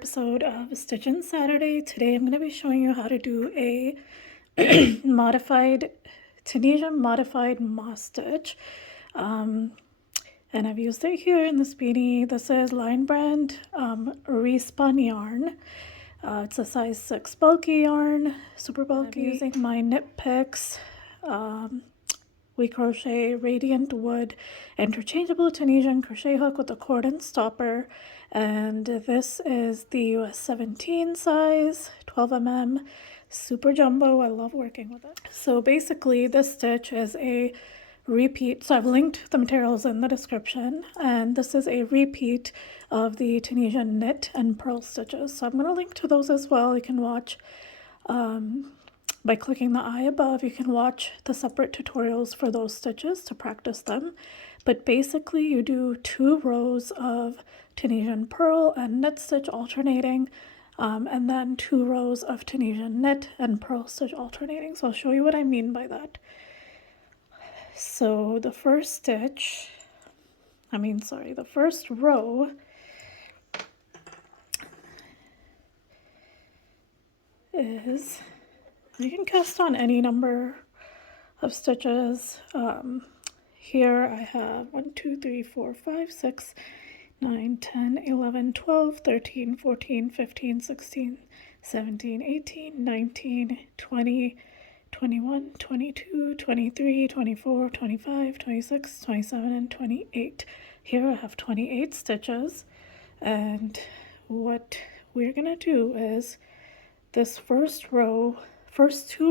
episode of Stitchin' Saturday. Today I'm going to be showing you how to do a Tunisian modified moss stitch. And I've used it here in this beanie. This is Line Brand Respun yarn. It's a size 6 bulky yarn, super bulky. I'm using my Knit Picks We Crochet Radiant Wood interchangeable Tunisian crochet hook with a cord and stopper, and this is the US 17 size, 12 mm, super jumbo. I love working with it. So basically this stitch is a repeat, so I've linked the materials in the description, and this is a repeat of the Tunisian knit and purl stitches, so I'm going to link to those as well. You can watch by clicking the eye above. You can watch the separate tutorials for those stitches to practice them. But basically you do 2 rows of Tunisian purl and knit stitch alternating, and then 2 rows of Tunisian knit and purl stitch alternating. So I'll show you what I mean by that. So the first row is, you can cast on any number of stitches. Here I have 1, 2, 3, 4, 5, 6, 9, 10, 11, 12, 13, 14, 15, 16, 17, 18, 19, 20, 21, 22, 23, 24, 25, 26, 27, and 28. Here I have 28 stitches, and what we're gonna do is this first 2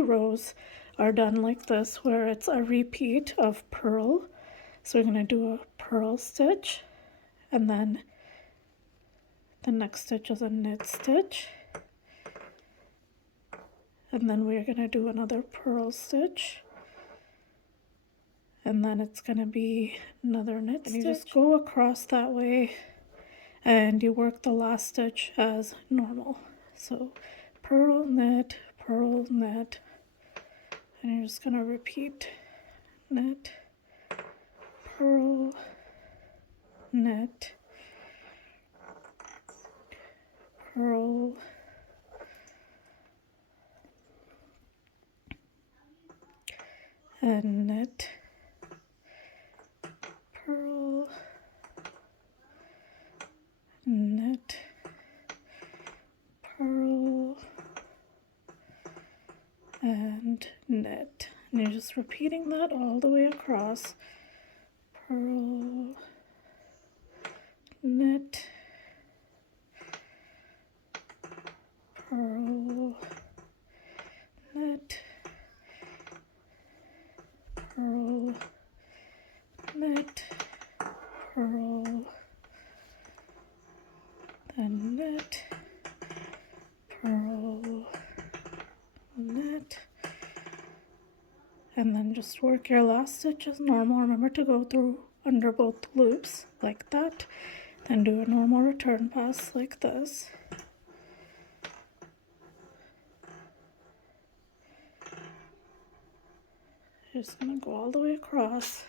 rows are done like this, where it's a repeat of purl. So we're going to do a purl stitch, and then the next stitch is a knit stitch, and then we're going to do another purl stitch, and then it's going to be another knit stitch. And you just go across that way and you work the last stitch as normal. So purl, knit, and you're just going to repeat knit, purl, knit, purl, and knit, purl, knit, purl, and knit. And you're just repeating that all the way across. Purl, knit, purl, knit, purl, knit, purl, then knit, purl, knit, and then just work your last stitch as normal. Remember to go through under both loops like that, then do a normal return pass like this. You're just going to go all the way across.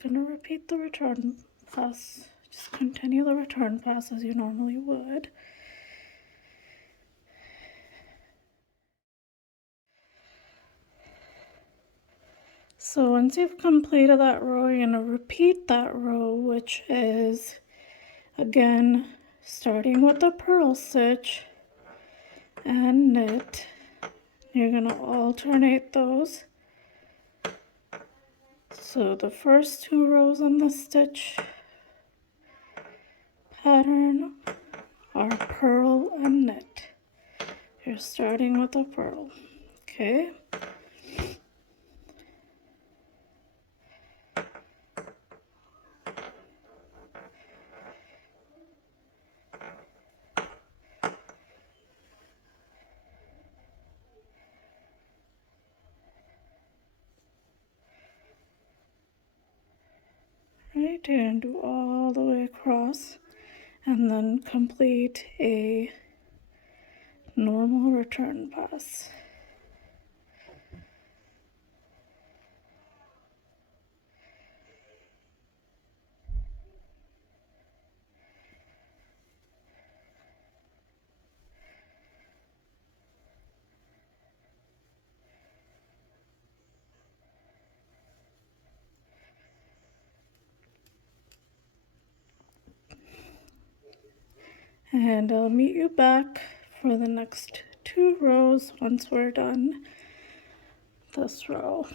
Going to repeat the return pass. Just continue the return pass as you normally would. So once you've completed that row, you're going to repeat that row, which is again starting with the purl stitch and knit. You're going to alternate those. So the first 2 rows on the stitch pattern are purl and knit. You're starting with a purl, okay? right, and do all the way across, and then complete a normal return pass. And I'll meet you back for the next 2 rows once we're done this row.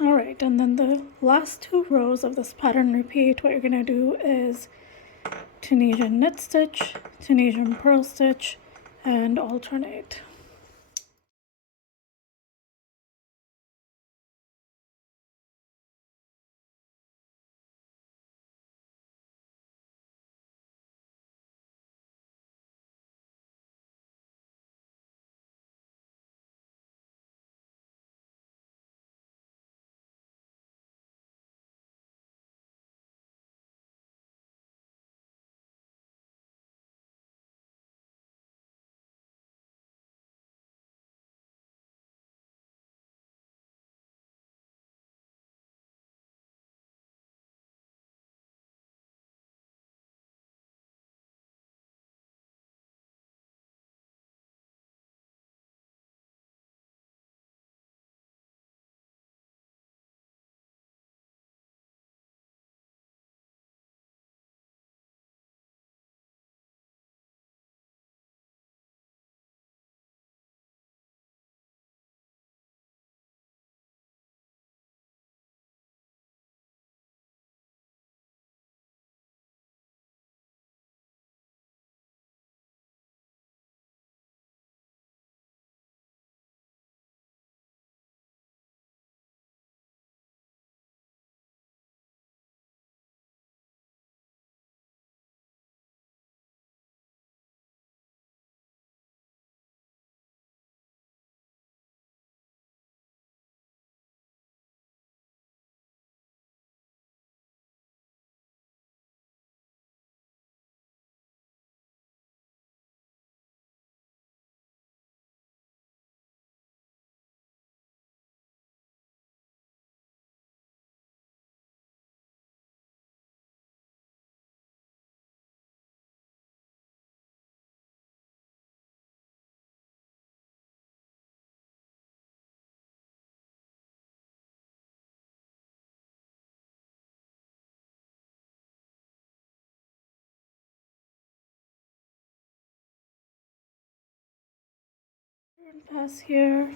All right, and then the last 2 rows of this pattern repeat, what you're going to do is Tunisian knit stitch, Tunisian purl stitch, and alternate. Pass here.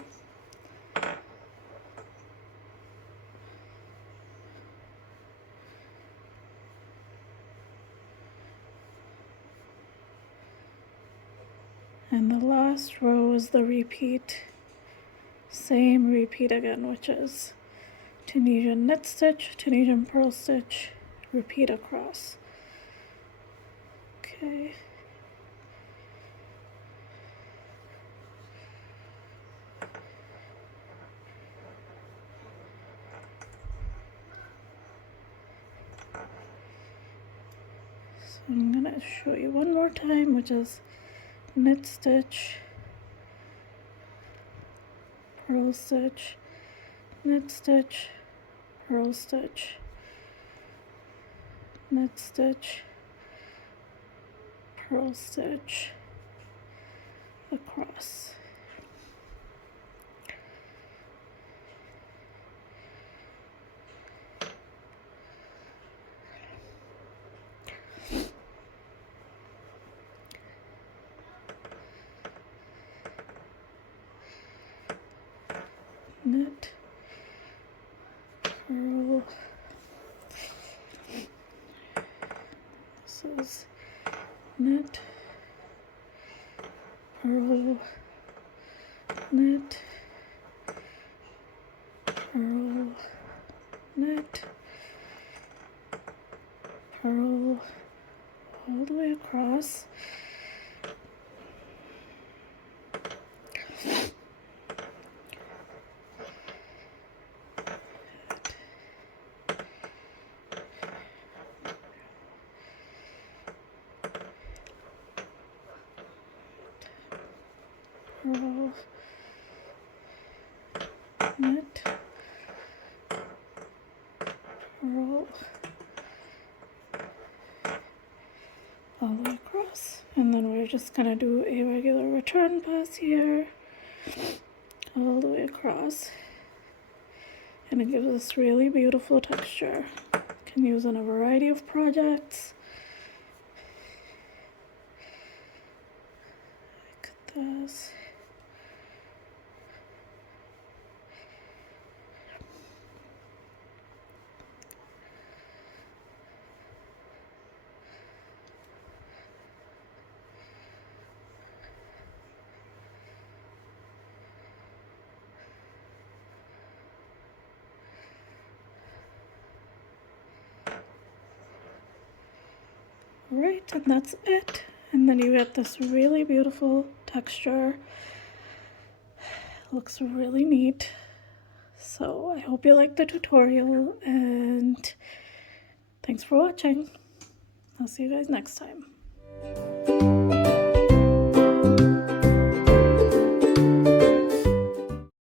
And the last row is the repeat. Same repeat again, which is Tunisian knit stitch, Tunisian purl stitch, repeat across. Okay. So I'm gonna show you one more time, which is knit stitch, purl stitch, knit stitch, purl stitch, knit stitch, purl stitch, across. Knit, purl. This is knit, purl, knit, purl, knit, purl, all the way across. purl, knit, purl, all the way across. And then we're just gonna do a regular return pass here, all the way across. And it gives us really beautiful texture. Can use in a variety of projects. Look at this. Right, and that's it. And then you get this really beautiful texture. Looks really neat. So I hope you liked the tutorial, and thanks for watching. I'll see you guys next time.